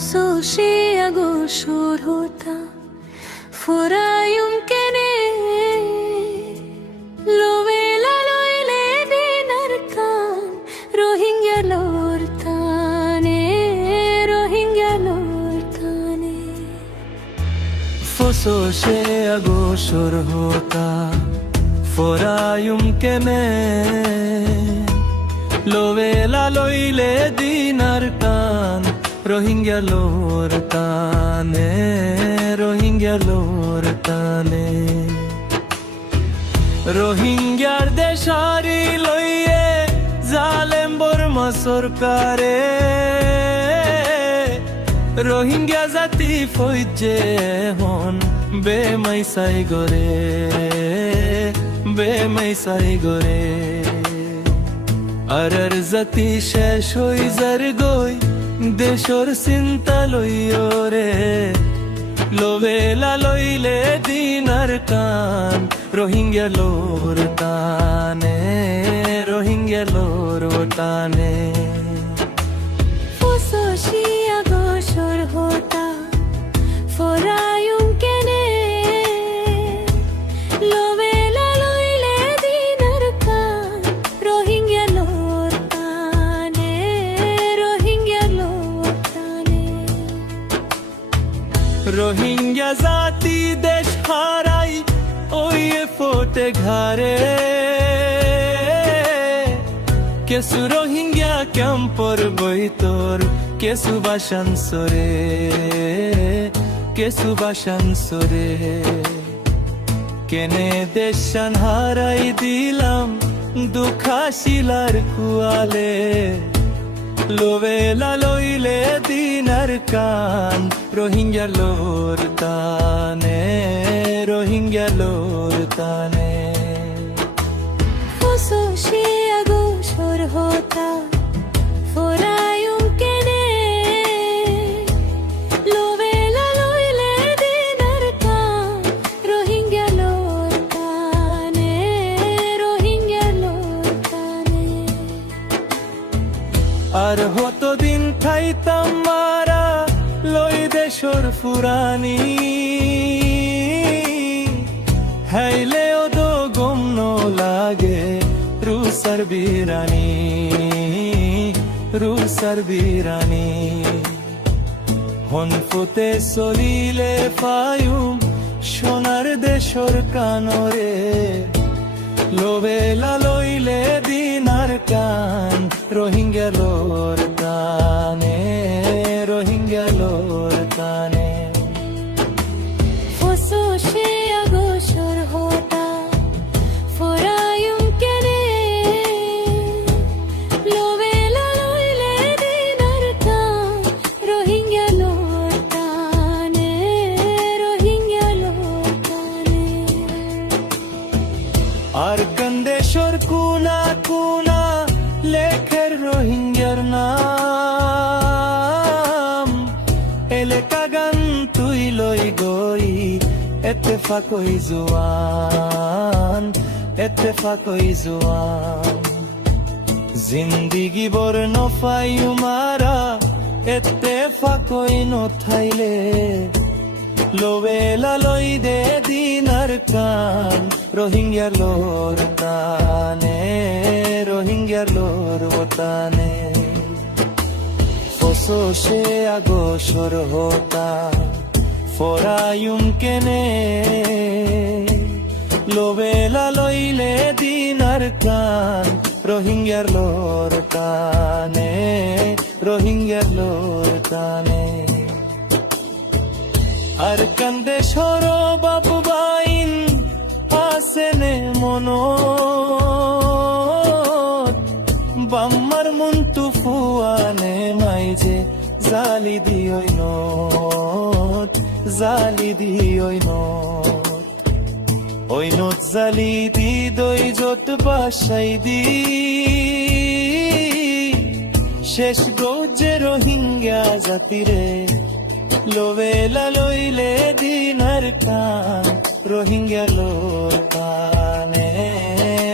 فصوشي أقوشور هوتا فورا يمكنني لو ويلا لويلي ديناركان روهينجا لورتاني روهينجا لورتاني فصوشي أقوشور هوتا فورا يمكنني lo vela loile dinar kan rohingya lortane rohingya lortane rohingyar deshari loye zalem borma sorkare rohingya zati foije hon be mai sai gore আরার জাতি শেষ হই যার গই দেশর চিন্তা লইও রে লোভেলা লইলে দিনার কান রোহিঙ্গা লোর টানে রোহিঙ্গা লোর টানে فصوشي أقوشور هوتا فورا يمكنني لو ويلا لويلي ديناركان روهينجا لورتاني روهينجا لورتاني রোহিঙ্গা জাতি দেশ হারাই ওই ফোটে ঘরে কেসু রোহিঙ্গা ক্যাম্পর বইতর কেসু বাসান সরে কেনে দেশান হারাই দিলাম দুঃখাশিলার কুয়ালে লোভেলা লইলে দিনার কান রোহিঙ্গা লোর টানে রোহিঙ্গা লোর টানে فصوشي أقوشور هوتا فورا يمكنني لو ويلا لويلي ديناركان روهينجا لورتاني روهينجا لورتاني আর হতদিন খাইতাম মারা লই দেশর ফুরানি হাইলেও দো গম লাগে রুসার বিরানি হন ফুতে চলিলে পায়ুম সোনার দেশর কানরে লোভেলা লইলে দিনার কান রোহিঙ্গা লোর টানে রোহিঙ্গা লোর টানে فصوشي أقوشور هوتا فورا يمكنني لو ويلا لويلي ديناركان روهينجا لورتاني روهينجا لورتاني আর গন্দেশ্বর কুনা কুনা লেখের রোহিঙ্গার নাম এলেকা গান তুই লই গই এতেফাকই জোয়ান জিন্দিগি বর নফাই মারা এতেফাকই নথাইলে লোভেলা লই দে দিনার কান রোহিঙ্গা লোর টানে রোহিঙ্গা লোর টানে ফসোশে আগোশর হোতা ফোরা ইউমকেনে লোভেলা লইলে দিনার কান রোহিঙ্গা লোর টানে রোহিঙ্গা লোর টানে আর কান্দে সর বাবু বাইন আসেনে মনো বাম্মার মন্তু ফুয়ানে মাইজে জালি দিওই নত ওই নত জালি দি দই যত বাসাই দি শেষ গৌজে রোহিঙ্গা জাতিরে লোভেলা লইলে দিনার কান রোহিঙ্গা লোর টানে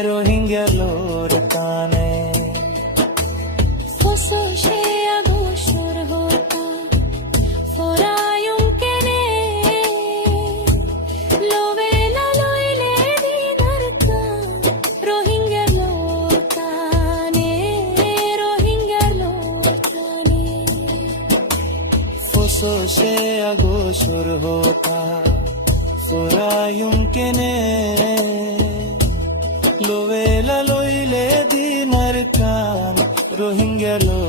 রোহিঙ্গা লোর টানে फसोशे अगोशर होता se agosor hota forayum kene lovela loile dinar kan Rohingya lo